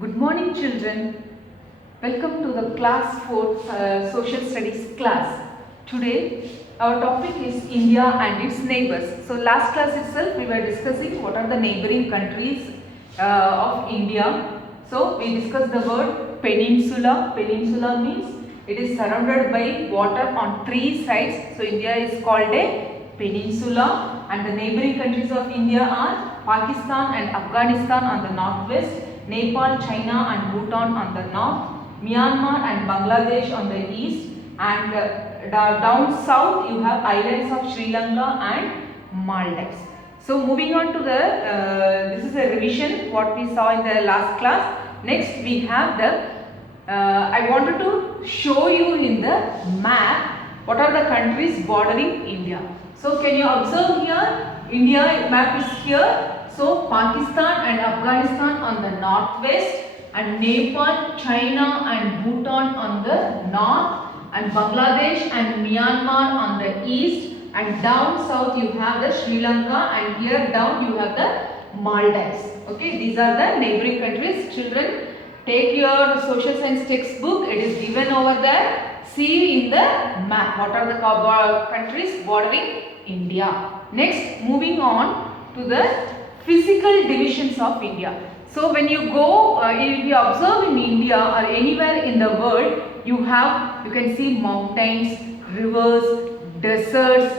Good morning children. Welcome to the class 4 social studies class. Today our topic is India and its neighbors. So last class itself we were discussing what are the neighboring countries of India. So we discussed the word peninsula. Peninsula means it is surrounded by water on three sides. So India is called a peninsula, and the neighboring countries of India are Pakistan and Afghanistan on the northwest, Nepal, China and Bhutan on the north, Myanmar and Bangladesh on the east, and down south you have islands of Sri Lanka and Maldives. So moving on to the, this is a revision what we saw in the last class. Next we have the, I wanted to show you in the map what are the countries bordering India. So can you observe here, India map is here. So Pakistan and Afghanistan on the northwest, and Nepal, China and Bhutan on the north, and Bangladesh and Myanmar on the east, and down south you have the Sri Lanka, and here down you have the Maldives. Okay, these are the neighboring countries. Children, take your social science textbook, it is given over there. See in the map what are the countries bordering India. Next, moving on to the physical divisions of India. So when you go, if you observe in India or anywhere in the world, you can see mountains, rivers, deserts,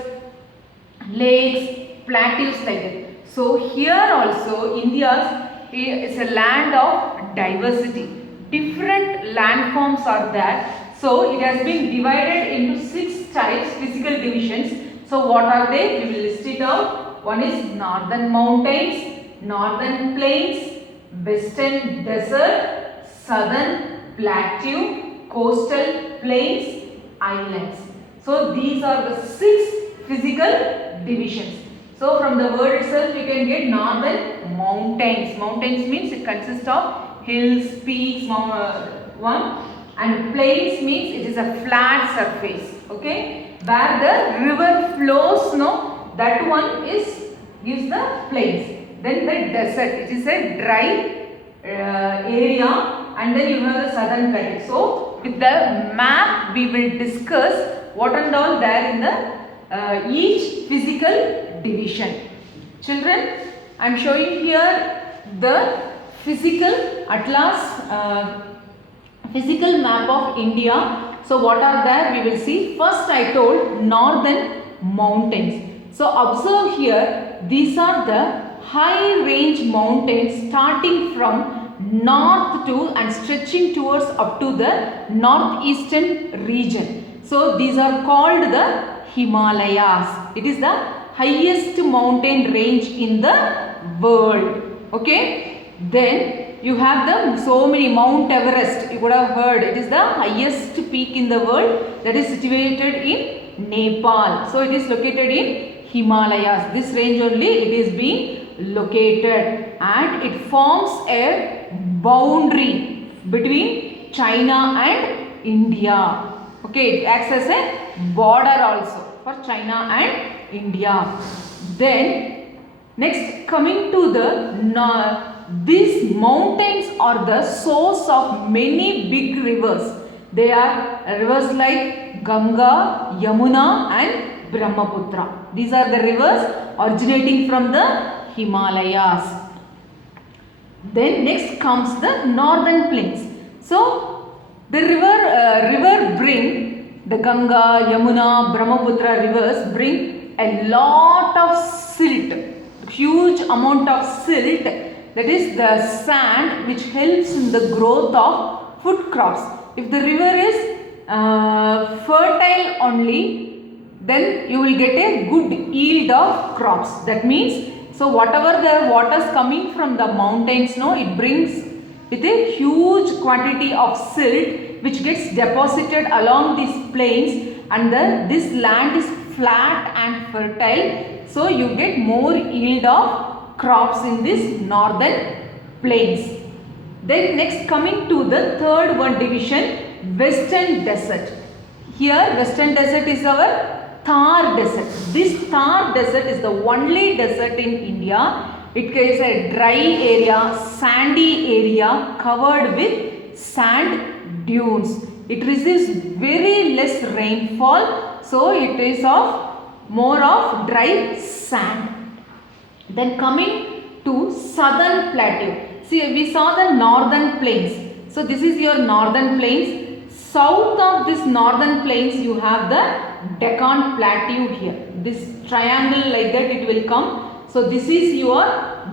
lakes, plateaus like that. So here also India is a land of diversity. Different landforms are there. So it has been divided into 6 types physical divisions. So what are they? We will list it out. One is northern mountains, northern plains, western desert, southern plateau, coastal plains, islands. So these are the 6 physical divisions. So from the word itself you can get northern mountains. Mountains means it consists of hills, peaks, and plains means it is a flat surface. Okay. Where the river flows, no, that one gives the plains. Then the desert, it is a dry area, and then you have the southern plateau. So with the map we will discuss what and all there in the each physical division. Children, I am showing here the physical atlas, physical map of India. So what are there we will see. First I told northern mountains. So observe here, these are the high range mountains starting from north to and stretching towards up to the northeastern region. So these are called the Himalayas. It is the highest mountain range in the world. Okay. Then you have so many Mount Everest, you would have heard, it is the highest peak in the world that is situated in Nepal. So it is located in Himalayas. This range only it is being located, and it forms a boundary between China and India. Okay, it acts as a border also for China and India. Then next, coming to the these mountains are the source of many big rivers. They are rivers like Ganga, Yamuna and Brahmaputra. These are the rivers originating from the Himalayas. Then next comes the northern plains. So the river bring, the Ganga, Yamuna, Brahmaputra rivers bring a lot of silt, huge amount of silt, that is the sand which helps in the growth of food crops. If the river is fertile only, then you will get a good yield of crops. That means, so whatever the waters coming from the mountains, no, it brings with a huge quantity of silt which gets deposited along these plains, and this land is flat and fertile. So you get more yield of crops in this northern plains. Then next, coming to the third one division, western desert. Here western desert is our Thar desert. This Thar desert is the only desert in India It is a dry area, sandy area covered with sand dunes. It receives very less rainfall, so it is of more of dry sand. Then coming to southern plateau. See, we saw the northern plains. So this is your northern plains. South of this northern plains you have the Deccan plateau here. This triangle like that it will come. So this is your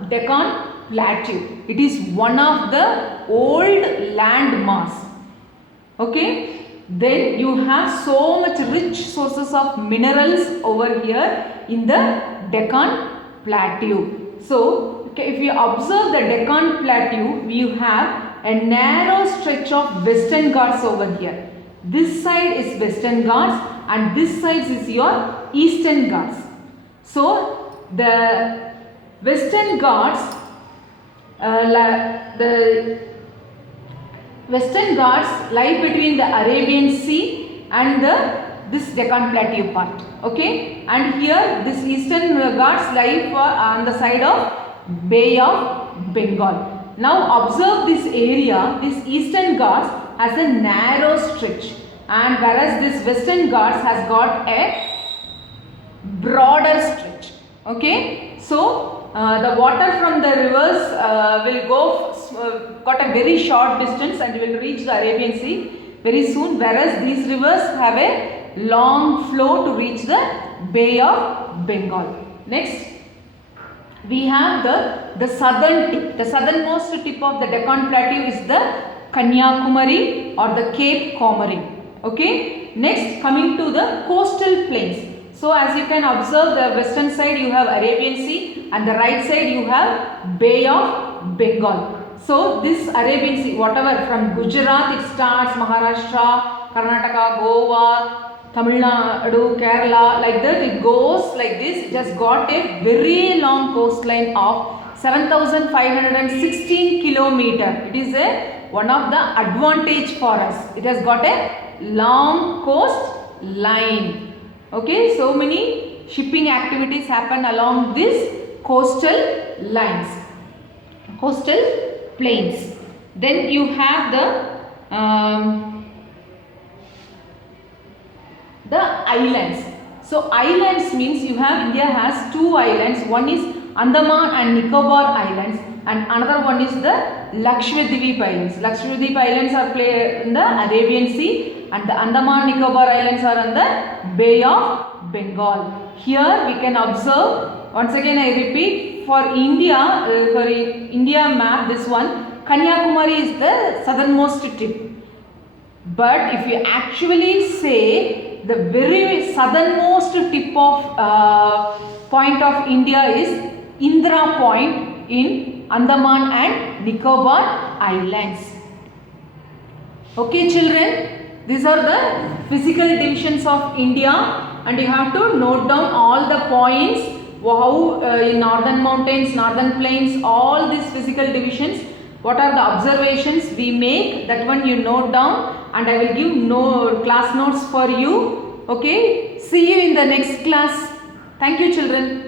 Deccan plateau. It is one of the old land mass. Okay. Then you have so much rich sources of minerals over here in the Deccan plateau. So if you observe the Deccan plateau, we have a narrow stretch of Western Ghats over here. This side is Western Ghats and this side is your Eastern Ghats. So the Western Ghats, Western Ghats lie between the Arabian Sea and this Deccan Plateau part. Okay, and here this Eastern Ghats lie on the side of Bay of Bengal. Now observe this area. This Eastern Ghats has a narrow stretch, and whereas this Western Ghats has got a broader stretch. Okay, so the water from the rivers will go got a very short distance and will reach the Arabian Sea very soon, whereas these rivers have a long flow to reach the Bay of Bengal. Next, we have the southern tip. The southernmost tip of the Deccan Plateau is the Kanyakumari or the Cape Comorin. Okay. Next, coming to the coastal plains. So as you can observe, the western side you have Arabian Sea and the right side you have Bay of Bengal. So this Arabian Sea, whatever from Gujarat it starts, Maharashtra, Karnataka, Goa, Tamil Nadu, Kerala, like that it goes like this. It has got a very long coastline of 7,516 kilometer. It is one of the advantage for us. It has got a long coastline. Okay, so many shipping activities happen along these coastal lines, coastal plains. Then you have the islands. So islands means you have, India has two islands. One is Andaman and Nicobar Islands and another one is the Lakshadweep Islands. Lakshadweep Islands are in the Arabian Sea and the Andaman Nicobar Islands are on the Bay of Bengal. Here we can observe, once again I repeat, for India, India map, this one, Kanyakumari is the southernmost tip. But if you actually say the very southernmost tip of point of India is Indira Point in Andaman and Nicobar Islands. Okay children, these are the physical divisions of India and you have to note down all the points, how in northern mountains, northern plains, all these physical divisions, what are the observations we make, that one you note down and I will give class notes for you. Okay, see you in the next class. Thank you children.